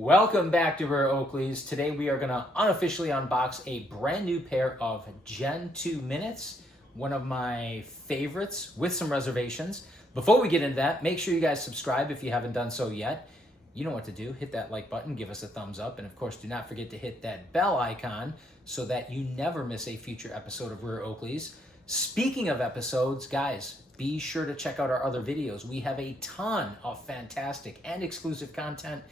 Welcome back to Rare Oakleys. Today we are going to unofficially unbox a brand new pair of Gen 2 Minutes, one of my favorites with some reservations. Before we get into that, make sure you guys subscribe if you haven't done so yet. You know what to do. Hit that like button, give us a thumbs up, and of course do not forget to hit that bell icon so that you never miss a future episode of Rare Oakleys. Speaking of episodes, guys, be sure to check out our other videos. We have a ton of fantastic and exclusive content.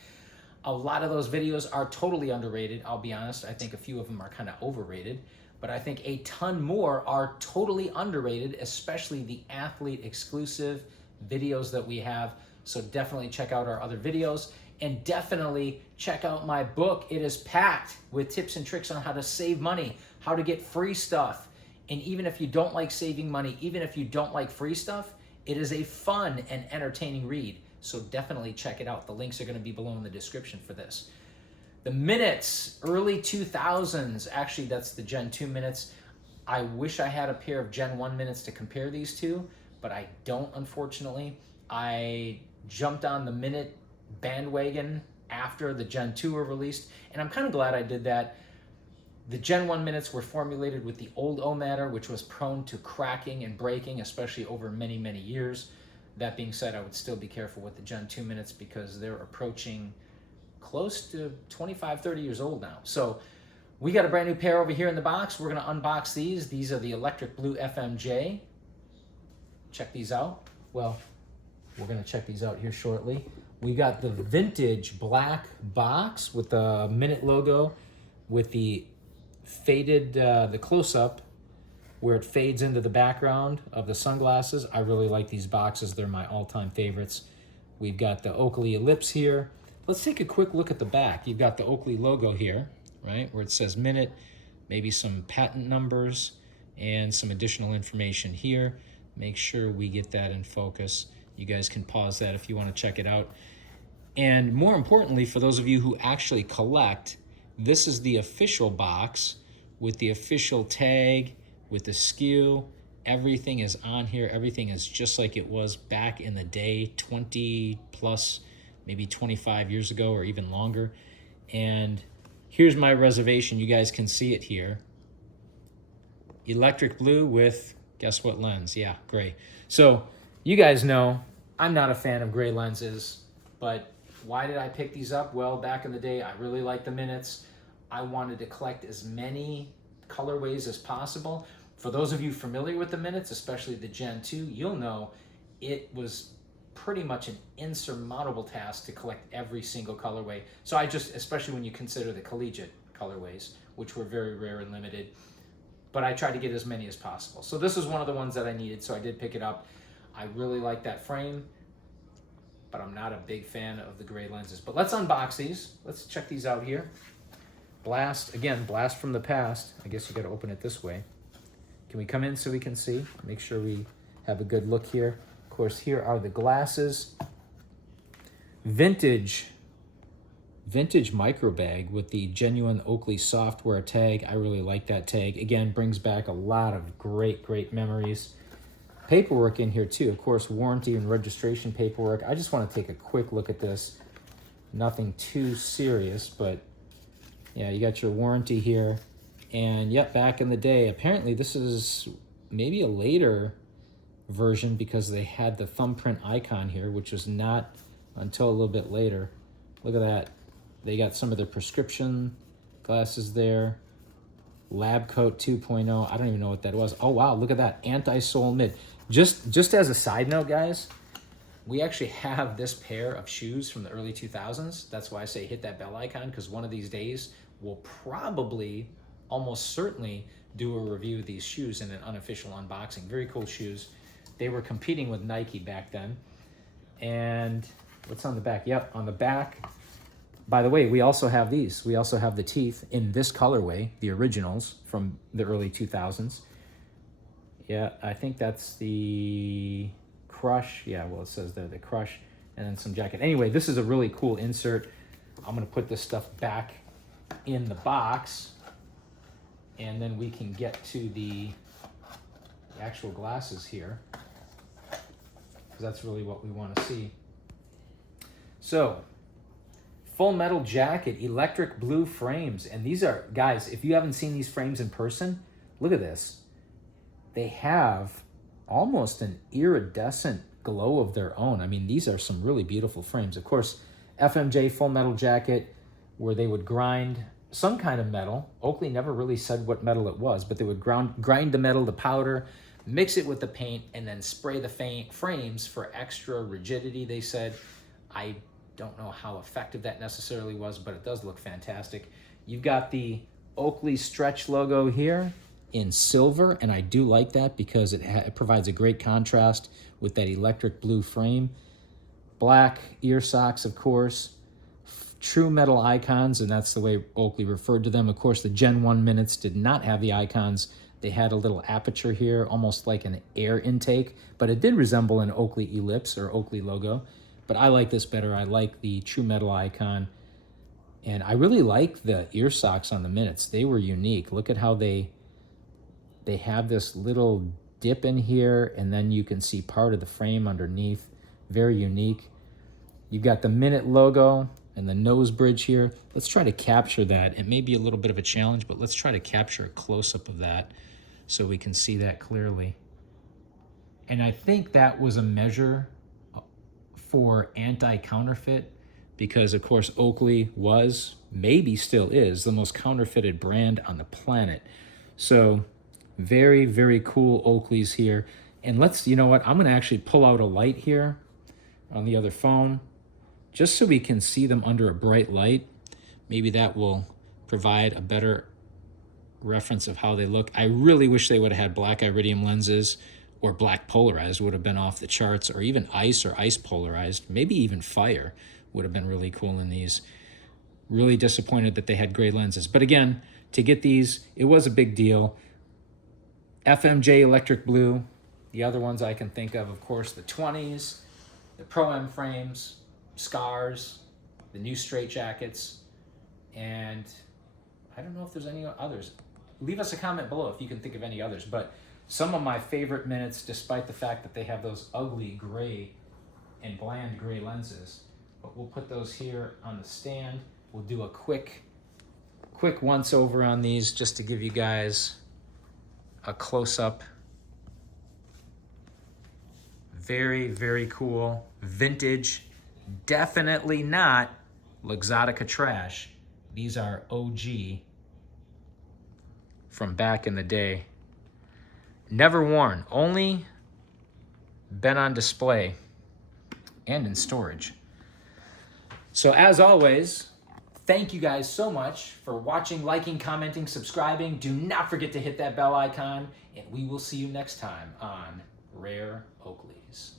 A lot of those videos are totally underrated, I'll be honest. I think a few of them are kind of overrated, but I think a ton more are totally underrated, especially the athlete exclusive videos that we have. So definitely check out our other videos and definitely check out my book. It is packed with tips and tricks on how to save money, how to get free stuff. And even if you don't like saving money, even if you don't like free stuff, it is a fun and entertaining read. So definitely check it out. The links are going to be below in the description for this. The Minutes, early 2000s. Actually, that's the Gen 2 Minutes. I wish I had a pair of Gen 1 Minutes to compare these two, but I don't, unfortunately. I jumped on the Minute bandwagon after the Gen 2 were released, and I'm kind of glad I did that. The Gen 1 Minutes were formulated with the old O matter, which was prone to cracking and breaking, especially over many, many years. That being said, I would still be careful with the Gen 2 Minutes because they're approaching close to 25, 30 years old now. So we got a brand new pair over here in the box. We're going to unbox these. These are the Electric Blue FMJ. Check these out. Well, we're going to check these out here shortly. We got the vintage black box with the Minute logo with the faded, the close-up where it fades into the background of the sunglasses. I really like these boxes. They're my all-time favorites. We've got the Oakley ellipse here. Let's take a quick look at the back. You've got the Oakley logo here, right, where it says Minute, maybe some patent numbers, and some additional information here. Make sure we get that in focus. You guys can pause that if you want to check it out. And more importantly, for those of you who actually collect, this is the official box with the official tag, with the SKU. Everything is on here. Everything is just like it was back in the day, 20 plus, maybe 25 years ago or even longer. And here's my reservation. You guys can see it here. Electric blue with, guess what lens? Yeah, gray. So you guys know I'm not a fan of gray lenses, but why did I pick these up? Well, back in the day, I really liked the Minutes. I wanted to collect as many colorways as possible. For those of you familiar with the Minutes, especially the Gen 2, you'll know it was pretty much an insurmountable task to collect every single colorway. So I just, especially when you consider the collegiate colorways, which were very rare and limited, but I tried to get as many as possible. So this was one of the ones that I needed, so I did pick it up. I really like that frame, but I'm not a big fan of the gray lenses. But let's unbox these. Let's check these out here. Blast, again, blast from the past. I guess you gotta open it this way. Can we come in so we can see? Make sure we have a good look here. Of course, here are the glasses. Vintage micro bag with the genuine Oakley software tag. I really like that tag. Again, brings back a lot of great memories. Paperwork in here too. Of course, warranty and registration paperwork. I just wanna take a quick look at this. Nothing too serious, but yeah, you got your warranty here. And yep, back in the day, apparently this is maybe a later version because they had the thumbprint icon here, which was not until a little bit later. Look at that. They got some of their prescription glasses there. Lab Coat 2.0. I don't even know what that was. Oh, wow, look at that. Anti-Sol Mid. Just as a side note, guys, we actually have this pair of shoes from the early 2000s. That's why I say hit that bell icon, because one of these days we'll probably, almost certainly, do a review of these shoes in an unofficial unboxing. Very cool shoes. They were competing with Nike back then. And what's on the back? Yep, on the back. By the way, we also have these. We also have the teeth in this colorway, the originals from the early 2000s. Yeah, I think that's the Crush. Yeah, well, it says there, the Crush, and then some jacket. Anyway, this is a really cool insert. I'm gonna put this stuff back in the box, and then we can get to the actual glasses here, because that's really what we want to see. So Full Metal Jacket, electric blue frames. And these are, guys, if you haven't seen these frames in person, look at this. They have almost an iridescent glow of their own. I mean, these are some really beautiful frames. Of course, FMJ Full Metal Jacket, where they would grind some kind of metal. Oakley never really said what metal it was, but they would grind the metal to powder, mix it with the paint, and then spray the frames for extra rigidity, they said. I don't know how effective that necessarily was, but it does look fantastic. You've got the Oakley stretch logo here in silver, and I do like that because it provides a great contrast with that electric blue frame. Black ear socks, of course. True metal icons, and that's the way Oakley referred to them. Of course, the Gen 1 Minutes did not have the icons. They had a little aperture here, almost like an air intake, but it did resemble an Oakley ellipse or Oakley logo. But I like this better. I like the true metal icon. And I really like the ear socks on the Minutes. They were unique. Look at how they have this little dip in here, and then you can see part of the frame underneath. Very unique. You've got the Minute logo and the nose bridge here. Let's try to capture that. It may be a little bit of a challenge, but let's try to capture a close-up of that so we can see that clearly. And I think that was a measure for anti-counterfeit because, of course, Oakley was, maybe still is, the most counterfeited brand on the planet. So very, very cool Oakleys here. And let's, you know what, I'm going to actually pull out a light here on the other phone just so we can see them under a bright light. Maybe that will provide a better reference of how they look. I really wish they would have had black iridium lenses, or black polarized would have been off the charts, or even ice or ice polarized. Maybe even fire would have been really cool in these. Really disappointed that they had gray lenses. But again, to get these, it was a big deal. FMJ Electric Blue. The other ones I can think of course, the 20s, the Pro-M frames, Scars, the new straight jackets, and I don't know if there's any others. Leave us a comment below if you can think of any others, but some of my favorite Minutes, despite the fact that they have those ugly gray and bland gray lenses. But we'll put those here on the stand. We'll do a quick once over on these just to give you guys a close-up. Very, very cool. Vintage. Definitely not luxottica trash. These are OG from back in the day. Never worn, only been on display and in storage. So as always, thank you guys so much for watching, liking, commenting, subscribing. Do not forget to hit that bell icon, and we will see you next time on Rare Oakleys.